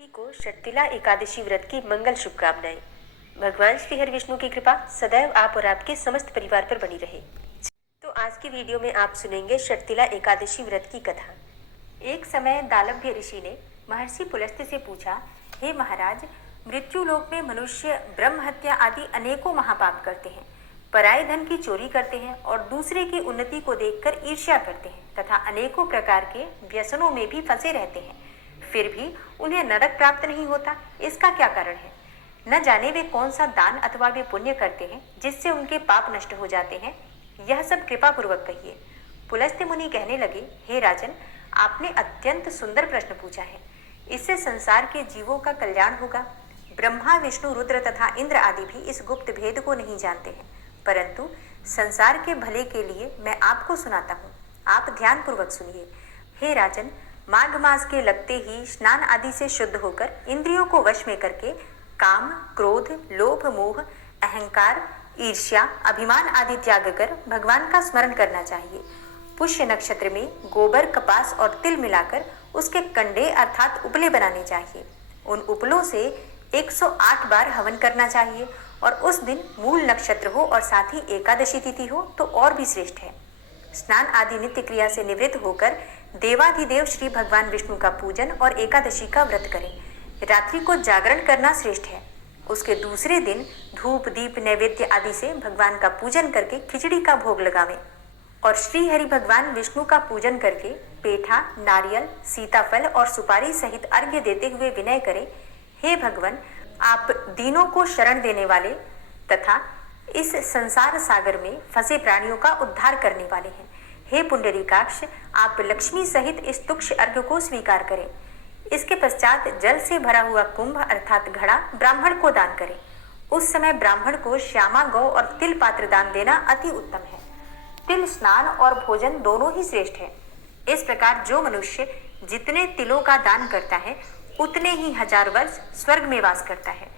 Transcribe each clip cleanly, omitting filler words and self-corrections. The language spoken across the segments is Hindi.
सभी को षटतिला एकादशी व्रत की मंगल शुभकामनाएं। भगवान श्री हरि विष्णु की कृपा सदैव आप और आपके समस्त परिवार पर बनी रहे। तो आज की वीडियो में आप सुनेंगे षटतिला एकादशी व्रत की कथा। एक समय दालभ्य ऋषि ने महर्षि पुलस्त्य से पूछा, हे महाराज, मृत्यु लोक में मनुष्य ब्रह्म हत्या आदि अनेकों महापाप करते हैं, पराये धन की चोरी करते हैं और दूसरे की उन्नति को देखकर ईर्ष्या करते हैं तथा अनेकों प्रकार के व्यसनों में भी फंसे रहते हैं, फिर भी उन्हें नरक प्राप्त नहीं होता। इसका क्या कारण है? न जाने वे कौन सा दान अथवा वे पुण्य करते हैं जिससे उनके पाप नष्ट हो जाते हैं। यह सब कृपा पूर्वक कहिए। पुलस्त्य मुनि कहने लगे, हे राजन, आपने अत्यंत सुंदर प्रश्न पूछा है। इससे संसार के जीवों का कल्याण होगा। ब्रह्मा, विष्णु, रुद्र तथा इंद्र आदि भी इस गुप्त भेद को नहीं जानते हैं, परंतु संसार के भले के लिए मैं आपको सुनाता हूँ। आप ध्यान पूर्वक सुनिए। हे राजन, माघ मास के लगते ही स्नान आदि से शुद्ध होकर इंद्रियों को वश में करके काम, क्रोध, लोभ, मोह, अहंकार, ईर्ष्या, अभिमान आदि त्याग कर भगवान का स्मरण करना चाहिए। पुष्य नक्षत्र में गोबर, कपास और तिल मिलाकर उसके कंडे अर्थात उपले बनाने चाहिए। उन उपलों से 108 बार हवन करना चाहिए और उस दिन मूल नक्षत्र हो और साथ ही एकादशी तिथि हो तो और भी श्रेष्ठ है। स्नान आदि नित्य क्रिया से निवृत्त होकर देवाधिदेव श्री भगवान विष्णु का पूजन और एकादशी का व्रत करें। रात्रि को जागरण करना श्रेष्ठ है। उसके दूसरे दिन धूप, दीप, नैवेद्य आदि से भगवान का पूजन करके खिचड़ी का भोग लगावें और श्री हरि भगवान विष्णु का पूजन करके पेठा, नारियल, सीताफल और सुपारी सहित अर्घ्य देते हुए विनय करें, हे भगवान, आप दीनों को शरण देने वाले तथा इस संसार सागर में फंसे प्राणियों का उद्धार करने वाले हैं। हे पुंडरीकाक्ष, आप लक्ष्मी सहित इस तुक्ष अर्घ्य को स्वीकार करें। इसके पश्चात जल से भरा हुआ कुंभ अर्थात घड़ा ब्राह्मण को दान करें। उस समय ब्राह्मण को श्यामा गौ और तिल पात्र दान देना अति उत्तम है। तिल स्नान और भोजन दोनों ही श्रेष्ठ है। इस प्रकार जो मनुष्य जितने तिलों का दान करता है उतने ही 1000 वर्ष स्वर्ग में वास करता है।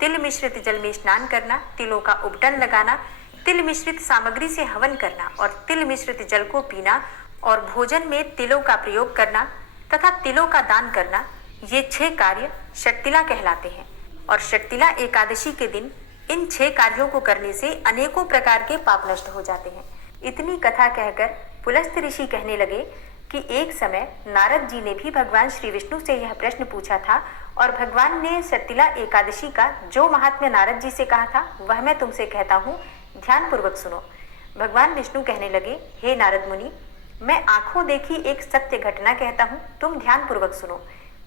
तिल मिश्रित जल में स्नान करना, तिलों का उपटन लगाना, तिल मिश्रित सामग्री से हवन करना और तिल मिश्रित जल को पीना और भोजन में तिलों का प्रयोग करना तथा तिलों का दान करना, ये 6 कार्य षटतिला कहलाते हैं। और षटतिला एकादशी के दिन इन 6 कार्यों को करने से अनेकों प्रकार के पाप नष्ट हो जाते हैं। इतनी कथा कहकर पुलस्त्य ऋषि कहने लगे कि एक समय नारद जी ने भी भगवान श्री विष्णु से यह प्रश्न पूछा था और भगवान ने षटतिला एकादशी का जो महात्म्य नारद जी से कहा था वह मैं तुमसे कहता हूँ, ध्यान पूर्वक सुनो। भगवान विष्णु कहने लगे, हे नारद मुनि, मैं आंखों देखी एक सत्य घटना कहता हूँ, तुम ध्यान पूर्वक सुनो।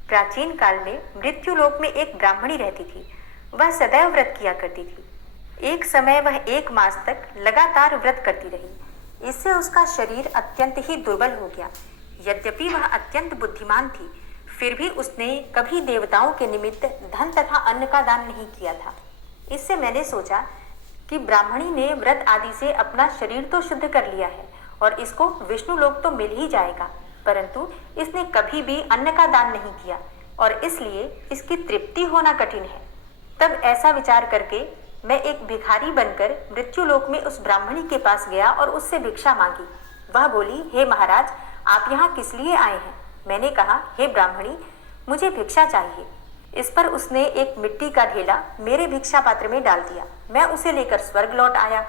प्राचीन काल में मृत्यु लोक में एक ब्राह्मणी रहती थी। वह सदैव व्रत किया करती थी। एक समय वह 1 मास तक लगातार व्रत करती रही। इससे उसका शरीर अत्यंत ही दुर्बल हो गया। यद्यपि वह अत्यंत बुद्धिमान थी, फिर भी उसने कभी देवताओं के निमित्त धन तथा अन्न का दान नहीं किया था। इससे मैंने सोचा कि ब्राह्मणी ने व्रत आदि से अपना शरीर तो शुद्ध कर लिया है और इसको विष्णु लोक तो मिल ही जाएगा, परंतु इसने कभी भी अन्न का दान नहीं किया और इसलिए इसकी तृप्ति होना कठिन है। तब ऐसा विचार करके मैं एक भिखारी बनकर मृत्यु लोक में उस ब्राह्मणी के पास गया और उससे भिक्षा मांगी। वह बोली, हे महाराज, आप यहाँ किस लिए आए हैं? मैंने कहा, हे ब्राह्मणी, मुझे भिक्षा चाहिए। इस पर उसने एक मिट्टी का ढेला मेरे भिक्षा पात्र में डाल दिया। मैं उसे लेकर स्वर्ग लौट आया।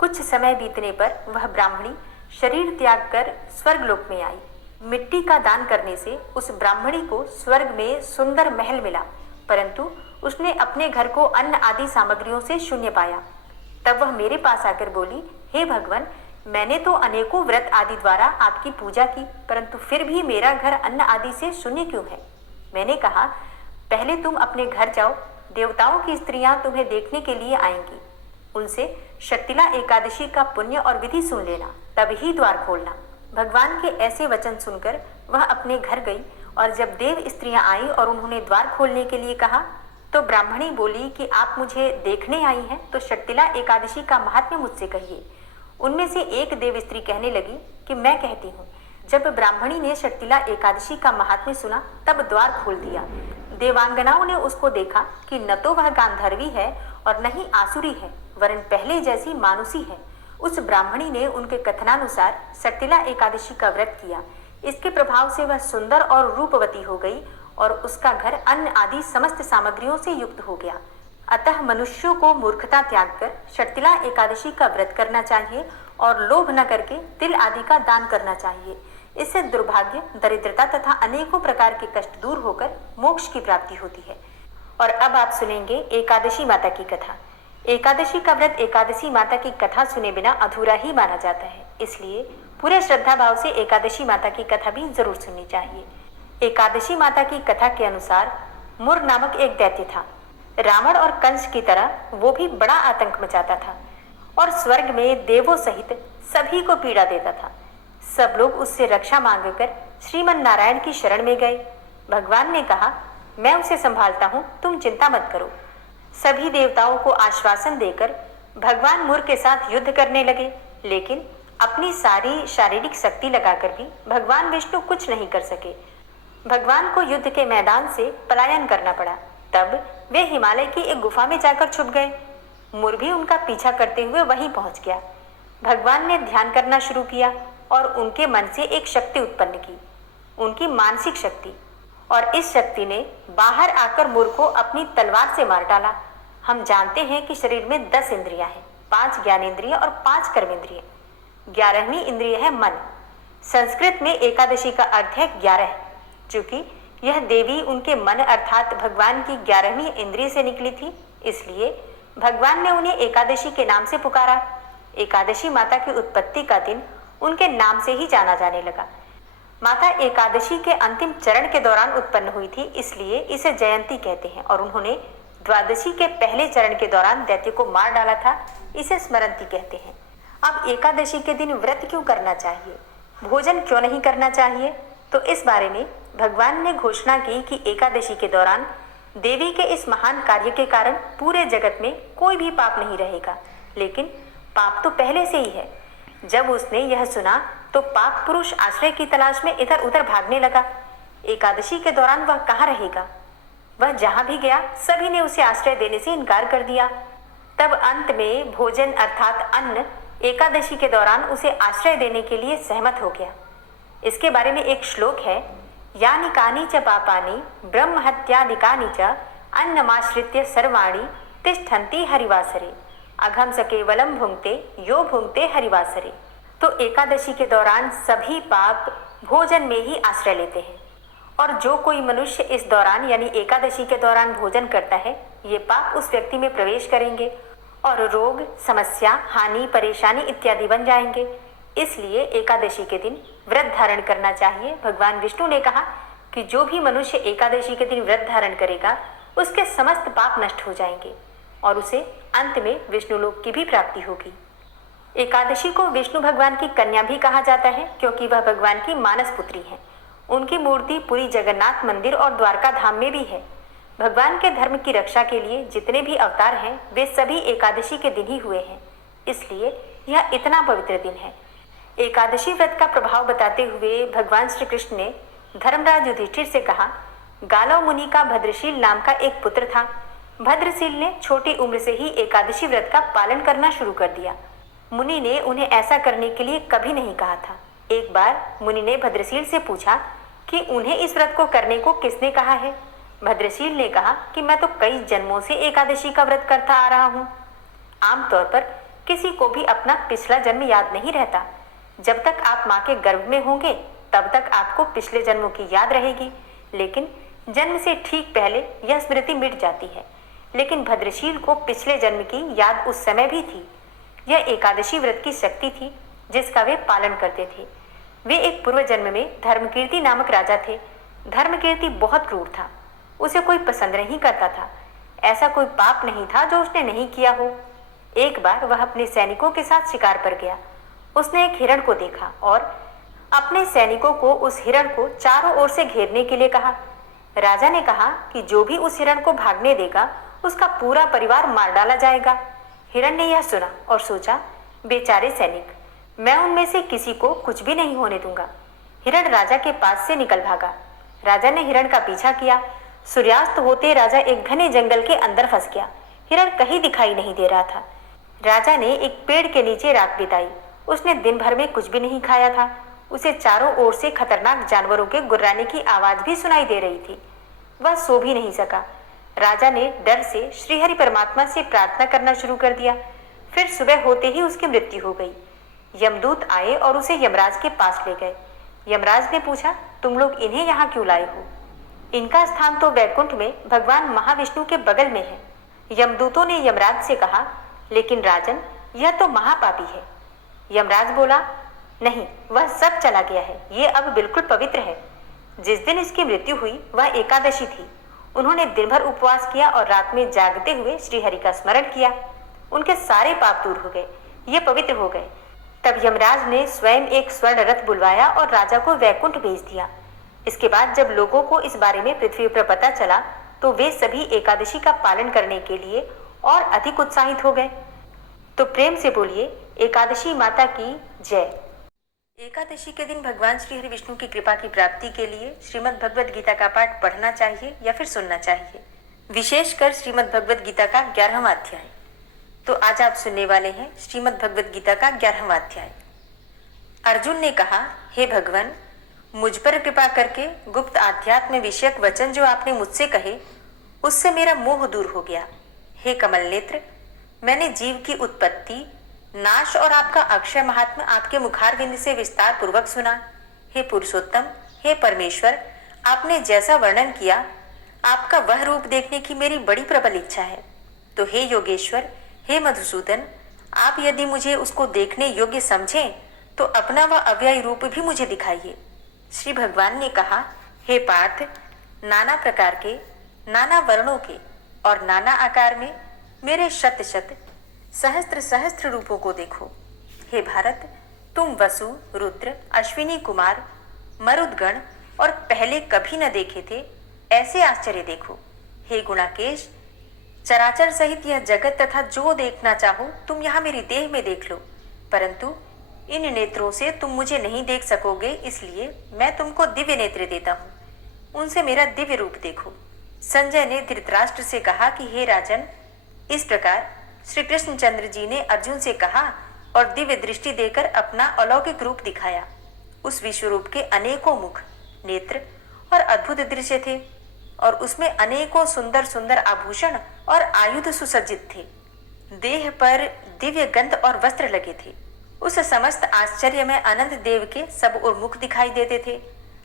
कुछ समय बीतने पर वह ब्राह्मणी शरीर त्याग कर स्वर्ग लोक में आई। मिट्टी का दान करने से उस ब्राह्मणी को स्वर्ग में सुंदर महल मिला, परंतु उसने अपने घर को अन्न आदि सामग्रियों से शून्य पाया। तब वह मेरे पास आकर बोली, हे भगवान, मैंने तो अनेकों व्रत आदि द्वारा आपकी पूजा की, परंतु फिर भी मेरा घर अन्न आदि से शून्य क्यों है? मैंने कहा, पहले तुम अपने घर जाओ, देवताओं की स्त्रियां तुम्हें देखने के लिए आएंगी। उनसे षटतिला एकादशी का पुण्य और विधि सुन लेना, तब ही द्वार खोलना। भगवान के ऐसे वचन सुनकर वह अपने घर गई और जब देव स्त्रियां आई और उन्होंने द्वार खोलने के लिए कहा तो ब्राह्मणी बोली कि आप मुझे देखने आई हैं तो षटतिला एकादशी का महात्म्य मुझसे कहिए। उनमें से एक देव स्त्री कहने लगी कि मैं कहती हूँ। जब ब्राह्मणी ने षटतिला एकादशी का महात्म्य सुना तब द्वार खोल दिया। देवांगनाओं ने उसको देखा कि न तो वह गांधर्वी है और न ही आसुरी है, वरन पहले जैसी मानुसी है। उस ब्राह्मणी ने उनके कथनानुसार षटतिला एकादशी का व्रत किया। इसके प्रभाव से वह सुंदर और रूपवती हो गई और उसका घर अन्न आदि समस्त सामग्रियों से युक्त हो गया। अतः मनुष्यों को मूर्खता त्याग कर शर्तिला एकादशी का व्रत करना चाहिए और लोभ न करके तिल आदि का दान करना चाहिए। इससे दुर्भाग्य, दरिद्रता तथा अनेकों प्रकार के कष्ट दूर होकर मोक्ष की प्राप्ति होती है। और अब आप सुनेंगे एकादशी माता की कथा। एकादशी का व्रत एकादशी माता की कथा सुने बिना अधूरा ही माना जाता है, इसलिए पूरे श्रद्धा भाव से एकादशी माता की कथा भी जरूर सुननी चाहिए। एकादशी माता की कथा के अनुसार मुर नामक एक दैत्य था। रावण और कंस की तरह वो भी बड़ा आतंक मचाता था और स्वर्ग में देवों सहित सभी को पीड़ा देता था। सब लोग उससे रक्षा मांगकर श्रीमन नारायण की शरण में गए। भगवान ने कहा, मैं उसे संभालता हूँ, तुम चिंता मत करो। सभी देवताओं को आश्वासन देकर भगवान मुर के साथ युद्ध करने लगे, लेकिन अपनी सारी शारीरिक शक्ति लगाकर भी भगवान विष्णु कुछ नहीं कर सके। भगवान को युद्ध के मैदान से पलायन करना पड़ा। तब वे हिमालय की एक गुफा में जाकर छुप गए। मुर भी उनका पीछा करते हुए वहीं पहुंच गया। भगवान ने ध्यान करना शुरू किया और उनके मन से एक शक्ति उत्पन्न की, उनकी मानसिक शक्ति, और इस शक्ति ने बाहर आकर मुर को अपनी तलवार से मार डाला। हम जानते हैं कि शरीर में 10 इंद्रियां हैं, 5 ज्ञानेंद्रिय और 5 कर्मेंद्रिय। 11वीं इंद्रिय है मन। संस्कृत में एकादशी का अर्थ है 11। चूंकि यह देवी उनके मन अर्थात भगवान की 11वीं इंद्रिय से निकली थी, इसलिए भगवान ने उन्हें एकादशी के नाम से पुकारा। एकादशी माता की उत्पत्ति का दिन उनके नाम से ही जाना जाने लगा। माता एकादशी के अंतिम चरण के दौरान उत्पन्न हुई थी, इसलिए इसे जयंती कहते हैं, और उन्होंने द्वादशी के पहले चरण के दौरान दैत्य को मार डाला था, इसे स्मरंती कहते हैं। अब एकादशी के दिन व्रत क्यों करना चाहिए, भोजन क्यों नहीं करना चाहिए, तो इस बारे में भगवान ने घोषणा की कि एकादशी के दौरान देवी के इस महान कार्य के कारण पूरे जगत में कोई भी पाप नहीं रहेगा। लेकिन पाप तो पहले से ही है। जब उसने यह सुना तो पाप पुरुष आश्रय की तलाश में इधर उधर भागने लगा। एकादशी के दौरान वह कहाँ रहेगा? वह जहां भी गया सभी ने उसे आश्रय देने से इनकार कर दिया। तब अंत में भोजन अर्थात अन्न एकादशी के दौरान उसे आश्रय देने के लिए सहमत हो गया। इसके बारे में एक श्लोक है, यानि कानि च पापानि ब्रह्म हत्यादिकानि च अन्नमाश्रित्य सर्वाणि तिष्ठन्ति हरिवासरे अघम स केवलम भुंक्ते यो भुंक्ते हरिवासरे। तो एकादशी के दौरान सभी पाप भोजन में ही आश्रय लेते हैं, और जो कोई मनुष्य इस दौरान यानी एकादशी के दौरान भोजन करता है, ये पाप उस व्यक्ति में प्रवेश करेंगे और रोग, समस्या, हानि, परेशानी इत्यादि बन जाएंगे। इसलिए एकादशी के दिन व्रत धारण करना चाहिए। भगवान विष्णु ने कहा कि जो भी मनुष्य एकादशी के दिन व्रत धारण करेगा उसके समस्त पाप नष्ट हो जाएंगे और उसे अंत में विष्णु लोक की भी प्राप्ति होगी। एकादशी को विष्णु भगवान की कन्या भी कहा जाता है, क्योंकि वह भगवान की मानस पुत्री है। उनकी मूर्ति पुरी जगन्नाथ मंदिर और द्वारका धाम में भी है। भगवान के धर्म की रक्षा के लिए जितने भी अवतार हैं वे सभी एकादशी के दिन ही हुए हैं, इसलिए यह इतना पवित्र दिन है। एकादशी व्रत का प्रभाव बताते हुए भगवान श्री कृष्ण ने धर्मराज युधिष्ठिर से कहा, गालव मुनि का भद्रशील नाम का एक पुत्र था। भद्रशील ने छोटी उम्र से ही एकादशी व्रत का पालन करना शुरू कर दिया। मुनि ने उन्हें ऐसा करने के लिए कभी नहीं कहा था। एक बार मुनि ने भद्रशील से पूछा कि उन्हें इस व्रत को करने को किसने कहा है। भद्रशील ने कहा कि मैं तो कई जन्मों से एकादशी का व्रत करता आ रहा हूँ। आमतौर पर किसी को भी अपना पिछला जन्म याद नहीं रहता। जब तक आप माँ के गर्भ में होंगे तब तक आपको पिछले जन्मों की याद रहेगी, लेकिन जन्म से ठीक पहले यह स्मृति मिट जाती है। लेकिन भद्रशील को पिछले जन्म की याद उस समय भी थी। यह एकादशी व्रत की शक्ति थी जिसका वे पालन करते थे। वे एक पूर्व जन्म में धर्मकीर्ति नामक राजा थे। धर्मकीर्ति बहुत क्रूर था, उसे कोई पसंद नहीं करता था। ऐसा कोई पाप नहीं था जो उसने नहीं किया हो। एक बार वह अपने सैनिकों के साथ शिकार पर गया। उसने एक हिरण को देखा और अपने सैनिकों को उस हिरण को चारों ओर से घेरने के लिए कहा। राजा ने कहा कि जो भी उस हिरण को भागने देगा उसका पूरा परिवार मार डाला जाएगा। हिरण ने यह सुना और सोचा, बेचारे सैनिक, मैं उनमें से किसी को कुछ भी नहीं होने दूंगा। हिरण राजा के पास से निकल भागा। राजा ने हिरण का पीछा किया। सूर्यास्त होते राजा एक घने जंगल के अंदर फंस गया। हिरण कहीं दिखाई नहीं दे रहा था। राजा ने एक पेड़ के नीचे रात बिताई। उसने दिन भर में कुछ भी नहीं खाया था। उसे चारों ओर से खतरनाक जानवरों के गुर्राने की आवाज भी सुनाई दे रही थी। वह सो भी नहीं सका। राजा ने डर से श्रीहरि परमात्मा से प्रार्थना करना शुरू कर दिया। फिर सुबह होते ही उसकी मृत्यु हो गई। यमदूत आए और उसे यमराज के पास ले गए। यमराज ने पूछा, तुम लोग इन्हें यहाँ क्यों लाए हो? इनका स्थान तो वैकुंठ में भगवान महाविष्णु के बगल में है। यमदूतों ने यमराज से कहा, लेकिन राजन, यह तो महापापी है। यमराज बोला, नहीं, वह सब चला गया है, ये अब बिल्कुल पवित्र है। जिस दिन इसकी मृत्यु हुई वह एकादशी थी। उन्होंने दिन भर उपवास किया और रात में जागते हुए श्रीहरि का स्मरण किया। उनके सारे पाप दूर हो गए, ये पवित्र हो गए। तब यमराज ने स्वयं एक स्वर्ण रथ बुलवाया और राजा को वैकुंठ भेज दिया। इसके बाद जब लोगों को इस बारे में पृथ्वी पर पता चला तो वे सभी एकादशी का पालन करने के लिए और अधिक उत्साहित हो गए। तो प्रेम से बोलिए, एकादशी माता की जय। एकादशी के दिन भगवान श्री हरि विष्णु की कृपा की प्राप्ति के लिए श्रीमद् भगवद गीता का पाठ पढ़ना चाहिए या फिर सुनना चाहिए, विशेषकर श्रीमद् भगवद गीता का 11वां अध्याय। तो आज आप सुनने वाले हैं श्रीमद् भगवद गीता का 11वां अध्याय। अर्जुन ने कहा, हे भगवान, मुझ पर कृपा करके गुप्त आध्यात्म विषयक वचन जो आपने मुझसे कहे, उससे मेरा मोह दूर हो गया। हे कमल नेत्र, मैंने जीव की उत्पत्ति, नाश और आपका अक्षय महात्मा आपके मुखारविंद से विस्तार पूर्वक सुना। हे पुरुषोत्तम, हे परमेश्वर, आपने जैसा वर्णन किया, आपका वह रूप देखने की मेरी बड़ी प्रबल इच्छा है। तो हे योगेश्वर, हे मधुसूदन, आप यदि मुझे उसको देखने योग्य समझें तो अपना वह अव्यय रूप भी मुझे दिखाइए। श्री भगवान ने कहा, हे पार्थ, नाना प्रकार के, नाना वर्णों के और नाना आकार में मेरे शत शत सहस्त्र सहस्त्र रूपों को देखो। हे भारत, तुम वसु, रुद्र, अश्विनी कुमार, मरुदगण और पहले कभी न देखे थे ऐसे आश्चर्य देखो। हे गुणाकेश, चराचर सहित यह जगत तथा जो देखना चाहो तुम यहाँ मेरी देह में देख लो, परंतु इन नेत्रों से तुम मुझे नहीं देख सकोगे, इसलिए मैं तुमको दिव्य नेत्र देता हूँ, उनसे मेरा दिव्य रूप देखो। संजय ने धृतराष्ट्र से कहा कि हे राजन, इस प्रकार श्री कृष्णचंद्र जी ने अर्जुन से कहा और दिव्य दृष्टि देकर अपना अलौकिक रूप दिखाया। उस विश्व रूप के अनेकों मुख, नेत्र और अद्भुत दृश्य थे और उसमें अनेकों सुंदर सुंदर आभूषण और आयुध सुसज्जित थे। देह पर दिव्य गंध और वस्त्र लगे थे। उस समस्त आश्चर्य में अनंत देव के सब और मुख दिखाई देते थे।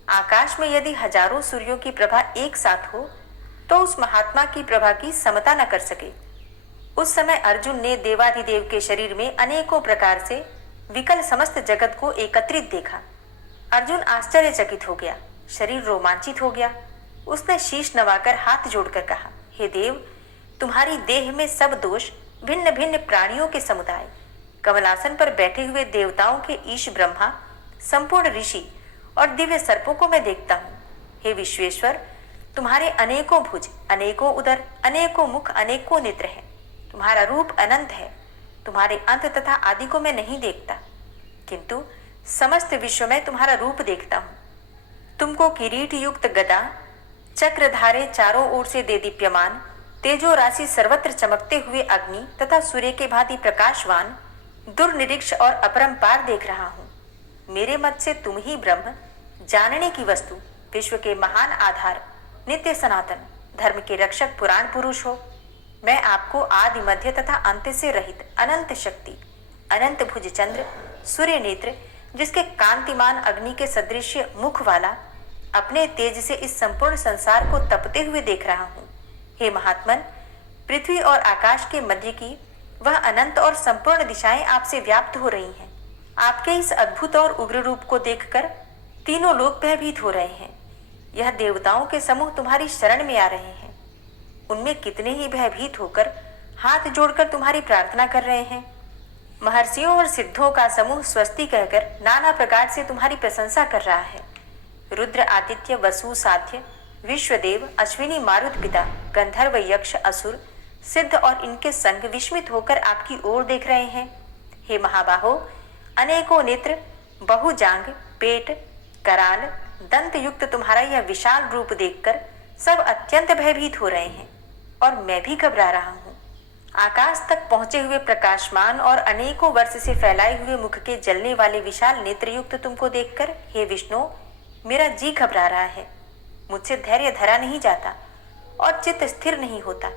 आकाश में यदि हजारों सूर्यों की प्रभा एक साथ हो तो उस महात्मा की प्रभा की समता न कर सके। उस समय अर्जुन ने देवाधिदेव के शरीर में अनेकों प्रकार से विकल समस्त जगत को एकत्रित देखा। अर्जुन आश्चर्यचकित हो गया, शरीर रोमांचित हो गया। उसने शीश नवाकर हाथ जोड़कर कहा, हे देव, तुम्हारी देह में सब दोष भिन्न भिन्न प्राणियों के समुदाय, कमलासन पर बैठे हुए देवताओं के ईश ब्रह्मा, संपूर्ण ऋषि और दिव्य सर्पों को मैं देखता हूँ। हे विश्वेश्वर, तुम्हारे अनेकों भुज, अनेकों उदर, अनेकों मुख, अनेकों नेत्र हैं। तुम्हारा रूप अनंत है। तुम्हारे अंत तथा आदि को मैं नहीं देखता, किंतु समस्त विश्व में तुम्हारा रूप देखता हूँ। तुमको किरीट युक्त गदा, चक्रधारे चारों ओर से दे दीप्यमान, तेजो राशि सर्वत्र चमकते हुए अग्नि तथा सूर्य के भांति प्रकाशवान, दुर्निरीक्ष और अपरंपार देख रहा हूँ। मेरे मत से तुम ही ब्रह्म, जानने की वस्तु, विश्व के महान आधार, नित्य सनातन, धर्म के रक्षक, पुराण पुरुष हो। मैं आपको आदि मध्य तथा अंत से रहित अनंत शक्ति, अनंत भुज चंद्र, सूर्य नेत्र, जिसके कांतिमान अग्नि के सदृश मुख वाला, अपने तेज से इस संपूर्ण संसार को तपते हुए देख रहा हूँ। हे महात्मन, पृथ्वी और आकाश के मध्य की वह अनंत और संपूर्ण दिशाएं आपसे व्याप्त हो रही हैं। आपके इस अद्भुत और उग्र रूप को देखकर तीनों लोग भयभीत हो रहे हैं। यह देवताओं के समूह तुम्हारी शरण में आ रहे हैं। उनमें कितने ही भयभीत होकर हाथ जोड़कर तुम्हारी प्रार्थना कर रहे हैं। महर्षियों और सिद्धों का समूह स्वस्ति कहकर नाना प्रकार से तुम्हारी प्रशंसा कर रहा है। रुद्र, आदित्य, वसु, साध्य, विश्वदेव, अश्विनी, मारुत पिता, गंधर्व, यक्ष, असुर, सिद्ध और इनके संग विस्मित होकर आपकी ओर देख रहे हैं। हे महाबाहो, अनेकों नेत्र, बहुजांग, पेट, कराल, दंत युक्त तुम्हारा यह विशाल रूप देखकर सब अत्यंत भयभीत हो रहे हैं और मैं भी घबरा रहा हूँ। आकाश तक पहुंचे हुए प्रकाशमान और अनेकों वर्ष से फैलाए हुए मुख के जलने वाले विशाल नेत्रयुक्त तुमको देखकर हे विष्णु, मेरा जी घबरा रहा है। मुझसे धैर्य धरा नहीं जाता और चित्त स्थिर नहीं होता।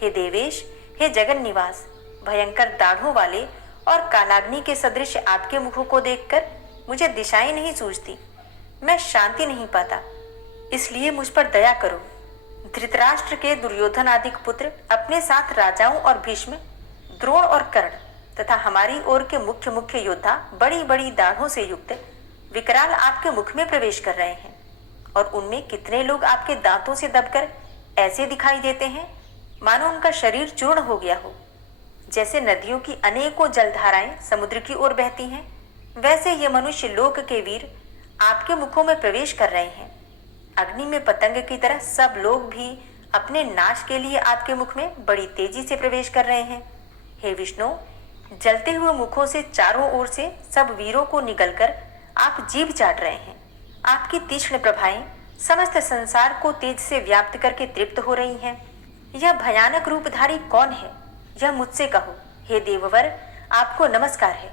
हे देवेश, हे जगन निवास, भयंकर दाढ़ों वाले और कालाग्नि के सदृश आपके मुखों को देखकर मुझे दिशाएं नहीं सूझती, मैं शांति नहीं पाता, इसलिए मुझ पर दया करो। धृतराष्ट्र के दुर्योधन आदि पुत्र अपने साथ राजाओं और भीष्म, द्रोण और कर्ण तथा हमारी ओर के मुख्य मुख्य योद्धा बड़ी बड़ी दाढ़ों से युक्त विकराल आपके मुख में प्रवेश कर रहे हैं, और उनमें कितने लोग आपके दांतों से दबकर ऐसे दिखाई देते हैं मानो उनका शरीर चूर्ण हो गया हो। जैसे नदियों की अनेकों जलधाराएं समुद्र की ओर बहती हैं, वैसे ये मनुष्य लोक के वीर आपके मुखों में प्रवेश कर रहे हैं। अग्नि में पतंग की तरह सब लोग भी अपने नाश के लिए आपके मुख में बड़ी तेजी से प्रवेश कर रहे हैं। हे विष्णु, जलते हुए मुखों से चारों ओर से सब वीरों को निगलकर आप जीभ चाट रहे हैं। आपकी तीक्ष्ण प्रभाएं समस्त संसार को तेज से व्याप्त करके तृप्त हो रही हैं। यह भयानक रूपधारी कौन है, यह मुझसे कहो। हे देववर, आपको नमस्कार है,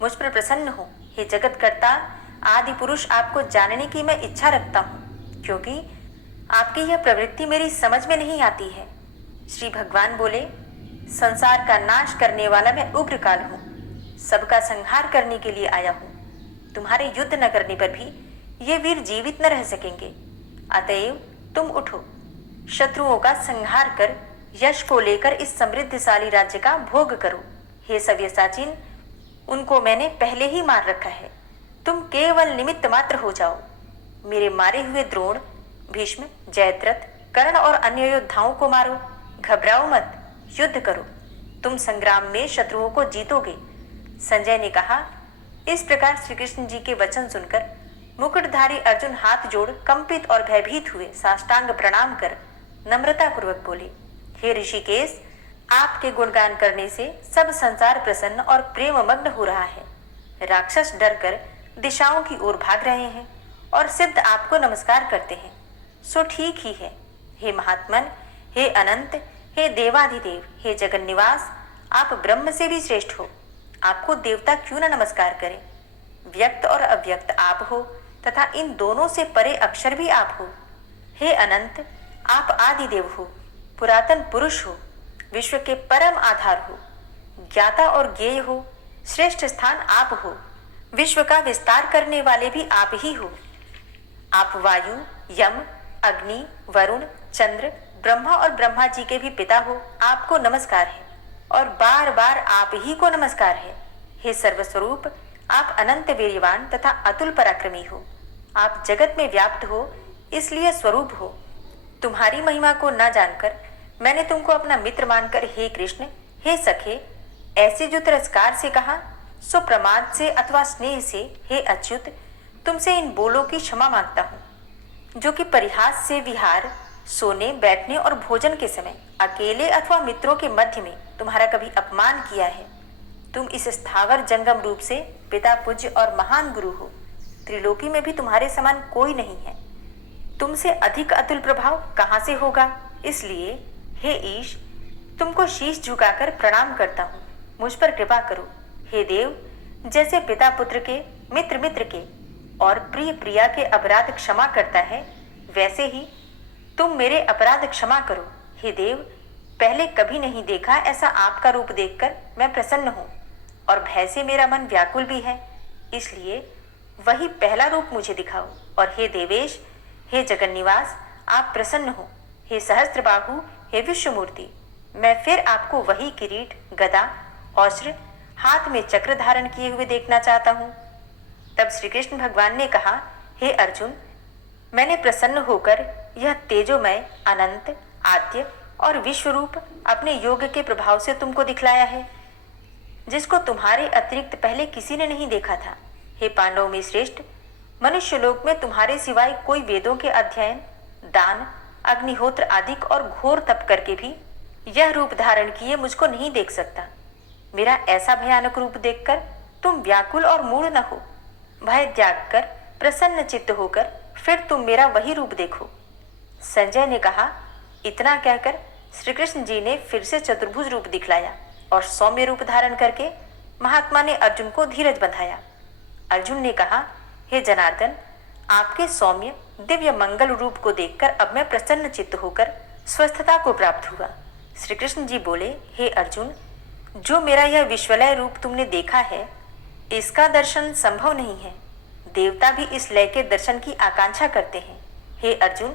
मुझ पर प्रसन्न हो। हे जगतकर्ता आदि पुरुष, आपको जानने की मैं इच्छा रखता हूँ, क्योंकि आपकी यह प्रवृत्ति मेरी समझ में नहीं आती है। श्री भगवान बोले, संसार का नाश करने वाला मैं उग्रकाल हूँ, सबका संहार करने के लिए आया हूँ। तुम्हारे युद्ध न करने पर भी ये वीर जीवित न रह सकेंगे, अतएव तुम उठो, शत्रुओं का संहार कर यश को लेकर इस समृद्धशाली राज्य का भोग करो। हे सव्यसाचीन, उनको मैंने पहले ही मार रखा है, तुम केवल निमित्त मात्र हो जाओ। मेरे मारे हुए द्रोण, भीष्म, जयद्रथ, कर्ण और अन्य योद्धाओं को मारो, घबराओ मत, युद्ध करो, तुम संग्राम में शत्रुओं को जीतोगे। संजय ने कहा। इस प्रकार श्री कृष्ण जी के वचन सुनकर मुकुटधारी अर्जुन हाथ जोड़ कंपित और भयभीत हुए साष्टांग प्रणाम कर नम्रता पूर्वक बोले, हे ऋषिकेश, आपके गुणगान करने से सब संसार प्रसन्न और प्रेम मग्न हो रहा है। राक्षस डरकर दिशाओं की ओर भाग रहे हैं और सिद्ध आपको नमस्कार करते हैं, सो ठीक ही है। हे महात्मन, हे अनंत, हे देवाधिदेव, हे जगन्निवास, आप ब्रह्म से भी श्रेष्ठ हो, आपको देवता क्यों न नमस्कार करें। व्यक्त और अव्यक्त आप हो तथा इन दोनों से परे अक्षर भी आप हो। हे अनंत, आप आदिदेव हो, पुरातन पुरुष हो, विश्व के परम आधार हो, ज्ञाता और ज्ञेय हो, श्रेष्ठ स्थान आप हो, विश्व का विस्तार करने वाले भी आप ही हो। आप वायु, यम, अग्नि, वरुण, चंद्र, ब्रह्मा और ब्रह्मा जी के भी पिता हो, आपको नमस्कार है, और बार बार आप ही को नमस्कार है। हे सर्वस्वरूप, आप अनंत वीर्यवान तथा अतुल पराक्रमी हो, आप जगत में व्याप्त हो, इसलिए स्वरूप हो। तुम्हारी महिमा को न जानकर मैंने तुमको अपना मित्र मानकर हे कृष्ण, हे सखे, ऐसे जो तिरस्कार से कहा, सो प्रमाद से अथवा स्नेह से हे अच्युत, तुमसे इन बोलों की क्षमा मांगता हूँ, जो कि परिहास से विहार, सोने, बैठने और भोजन के समय अकेले अथवा मित्रों के मध्य में तुम्हारा कभी अपमान किया है। तुम इस स्थावर जंगम रूप से पिता पूज्य और महान गुरु हो, त्रिलोकी में भी तुम्हारे समान कोई नहीं है, तुमसे अधिक अतुल प्रभाव कहाँ से होगा। इसलिए हे ईश, तुमको शीश झुकाकर प्रणाम करता हूँ, मुझ पर कृपा करो। हे देव, जैसे पिता पुत्र के, मित्र मित्र के और प्रिय प्रिया के अपराध क्षमा करता है, वैसे ही तुम मेरे अपराध क्षमा करो। हे देव, पहले कभी नहीं देखा ऐसा आपका रूप देखकर मैं प्रसन्न हूँ, और भय से मेरा मन व्याकुल भी है, इसलिए वही पहला रूप मुझे दिखाओ। और हे देवेश, हे जगन्निवास, आप प्रसन्न हो। हे सहस्त्रबाहु, हे विश्वमूर्ति, मैं फिर आपको वही किरीट, गदा, औश्र, हाथ में चक्र धारण किए हुए देखना चाहता हूँ। तब श्री कृष्ण भगवान ने कहा, हे अर्जुन, मैंने प्रसन्न होकर यह तेजोमय, अनंत, आद्य और विश्वरूप अपने योग के प्रभाव से तुमको दिखलाया है, जिसको तुम्हारे अतिरिक्त पहले किसी ने नहीं देखा था। हे पांडवों में श्रेष्ठ, मनुष्य लोक में तुम्हारे सिवाय कोई वेदों के अध्ययन, दान, अग्निहोत्र आदि और घोर तप करके भी यह रूप धारण किए मुझको नहीं देख सकता। मेरा ऐसा भयानक रूप देखकर तुम व्याकुल और मूढ़ न हो, भय त्याग कर प्रसन्न चित्त होकर फिर तुम मेरा वही रूप देखो। संजय ने कहा। इतना कहकर श्री कृष्ण जी ने फिर से चतुर्भुज रूप दिखलाया और सौम्य रूप धारण करके महात्मा ने अर्जुन को धीरज बंधाया। अर्जुन ने कहा, हे जनार्दन, आपके सौम्य दिव्य मंगल रूप को देखकर अब मैं प्रसन्न चित्त होकर स्वस्थता को प्राप्त हुआ। श्री कृष्ण जी बोले, हे अर्जुन, जो मेरा यह विश्वलय रूप तुमने देखा है, इसका दर्शन संभव नहीं है। देवता भी इस लय के दर्शन की आकांक्षा करते हैं। हे अर्जुन,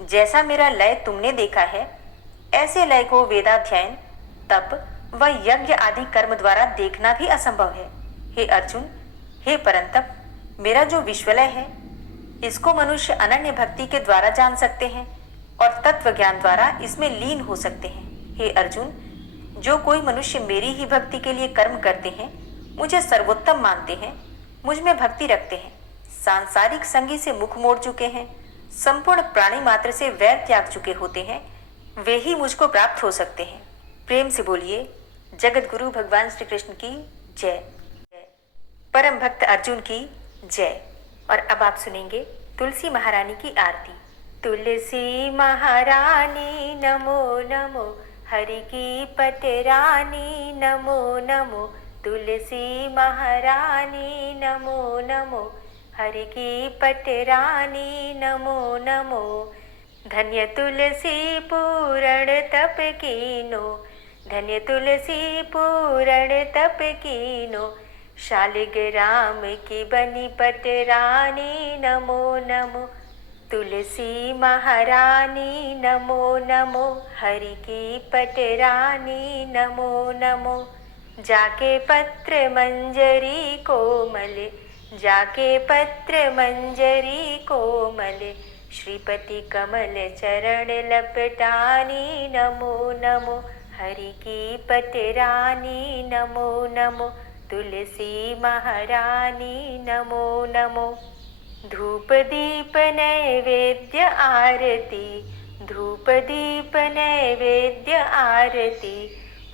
जैसा मेरा लय तुमने देखा है, ऐसे लय को वेदाध्ययन, तप व यज्ञ आदि कर्म द्वारा देखना भी असंभव है। हे अर्जुन, हे परंतप, मेरा जो विश्वलय है, इसको मनुष्य अनन्य भक्ति के द्वारा जान सकते हैं और तत्व ज्ञान द्वारा इसमें लीन हो सकते हैं। हे अर्जुन, जो कोई मनुष्य मेरी ही भक्ति के लिए कर्म करते हैं, मुझे सर्वोत्तम मानते हैं, मुझ में भक्ति रखते हैं, सांसारिक संगी से मुख मोड़ चुके हैं, संपूर्ण प्राणी मात्र से वैर त्याग चुके होते हैं, वे ही मुझको प्राप्त हो सकते हैं। प्रेम से बोलिए, जगत गुरु भगवान श्री कृष्ण की जय। परम भक्त अर्जुन की जय। और अब आप सुनेंगे तुलसी महारानी की आरती। तुलसी महारानी नमो नमो, हरि की पटरानी नमो नमो। तुलसी महारानी नमो नमो, हरि की पटरानी नमो नमो। धन्य तुलसी पूरण तप कीनो, धन्य तुलसी पूरण तप कीनो। शालिग्राम की बनी पटरानी नमो नमो। तुलसी महारानी नमो नमो, हरि की पटरानी नमो नमो। जाके पत्र मंजरी कोमल, जाके पत्र मंजरी कोमल। श्रीपति कमल चरण लपटानी नमो नमो, हरि की पटरानी नमो नमो। तुलसी महारानी नमो नमो। धूप दीप नैवेद्य आरती, धूप दीप नैवेद्य आरती।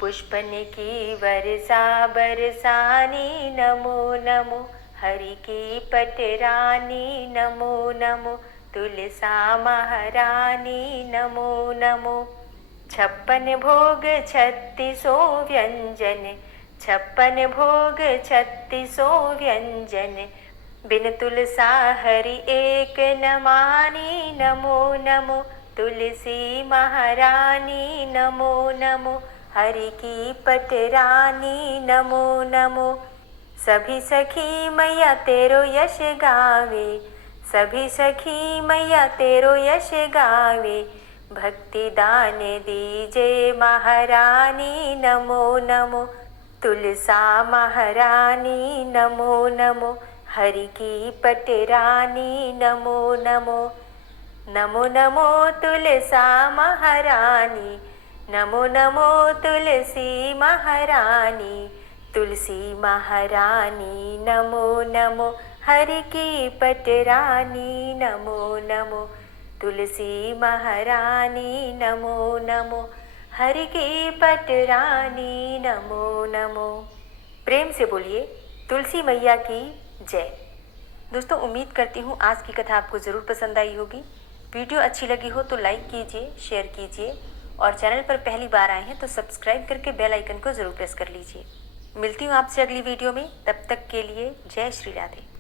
पुष्पन की वर्षा बरसानी नमो नमो, हरि की पटरानी नमो नमो। तुलसा महारानी नमो नमो। 56 भोग 36 व्यंजन, 56 भोग 36 व्यंजन। बिन तुलसा हरि एक न मानी नमो नमो। तुलसी महारानी नमो नमो, हरि की पटरानी नमो नमो। सभी सखी मैया तेरो यश गावे, सभी सखी मैया तेरो यश गावे। भक्ति दान दीजे महारानी नमो नमो। तुलसा महारानी नमो नमो, हरि की पटरानी नमो नमो। नमो नमो तुलसा महारानी, नमो नमो तुलसी महारानी। तुलसी महारानी नमो नमो, हरि की पटरानी नमो नमो। तुलसी महारानी नमो नमो, हरि की पटरानी नमो नमो। प्रेम से बोलिए, तुलसी मैया की जय। दोस्तों, उम्मीद करती हूँ आज की कथा आपको ज़रूर पसंद आई होगी। वीडियो अच्छी लगी हो तो लाइक कीजिए, शेयर कीजिए और चैनल पर पहली बार आए हैं तो सब्सक्राइब करके बेल आइकन को ज़रूर प्रेस कर लीजिए। मिलती हूँ आपसे अगली वीडियो में, तब तक के लिए जय श्री राधे।